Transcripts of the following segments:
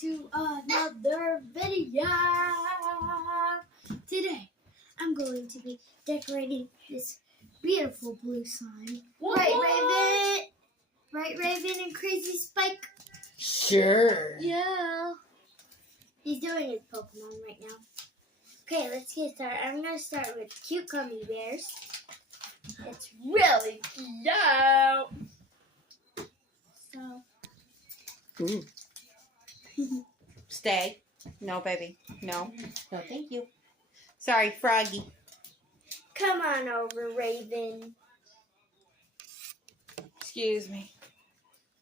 to another video. Today, I'm going to be decorating this beautiful blue slime. Right, Raven? Right, Raven and Crazy Spike? Sure. Yeah. He's doing his Pokemon right now. Okay, let's get started. I'm going to start with cute gummy bears. It's really cute. So. Ooh. Stay. No, baby. No. No, thank you. Sorry, Froggy. Come on over, Raven. Excuse me.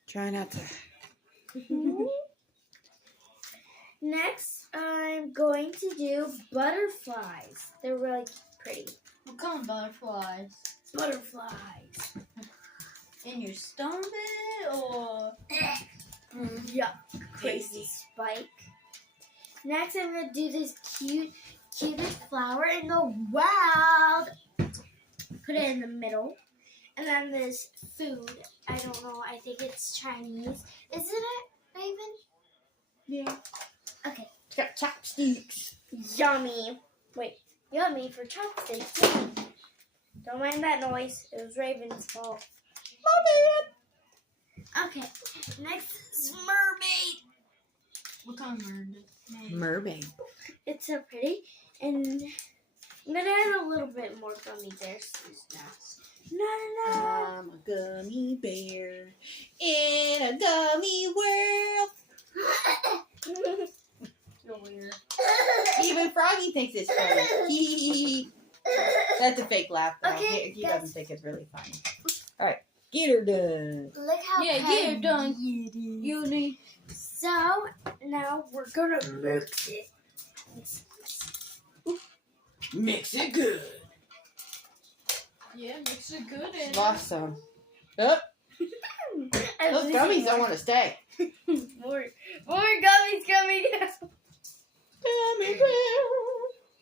Try not to. Next, I'm going to do butterflies. They're really pretty. What kind of butterflies? Butterflies. In your stomach or? Yeah. Crazy Spike. Next, I'm going to do this cutest flower and go wild. Put it in the middle. And then this food. I don't know. I think it's Chinese. Isn't it, Raven? Yeah. Okay. It's got chopsticks. Yummy. Wait. Yummy for chopsticks. Yum. Don't mind that noise. It was Raven's fault. Okay. Next is mermaid. What kind of mermaid? Mermaid. It's so pretty. And I'm going to add a little bit more gummy bears. No. I'm a gummy bear in a gummy world. You're weird. Even Froggy thinks it's funny. That's a fake laugh, though. Okay, He doesn't think it's really funny. All right, get her done. Look how Yeah, you're done. it is. You need. So, now we're going to mix it. Mix it good. Yeah, mix it good in. Lost some. Oh, those gummies don't want to stay. More gummies coming out. Gummy bear,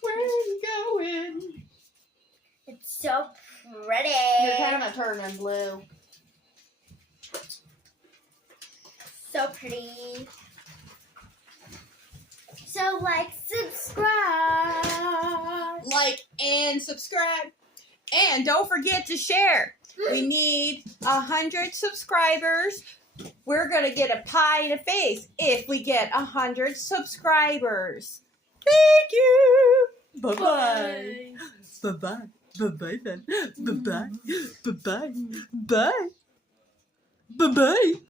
where you going? It's so pretty. You're kind of turning blue. So pretty. So subscribe. Like and subscribe. And don't forget to share. We need 100 subscribers. We're going to get a pie to face if we get 100 subscribers. Thank you. Bye-bye. Bye-bye. Bye-bye then. Bye-bye. Bye-bye. Bye. Bye-bye.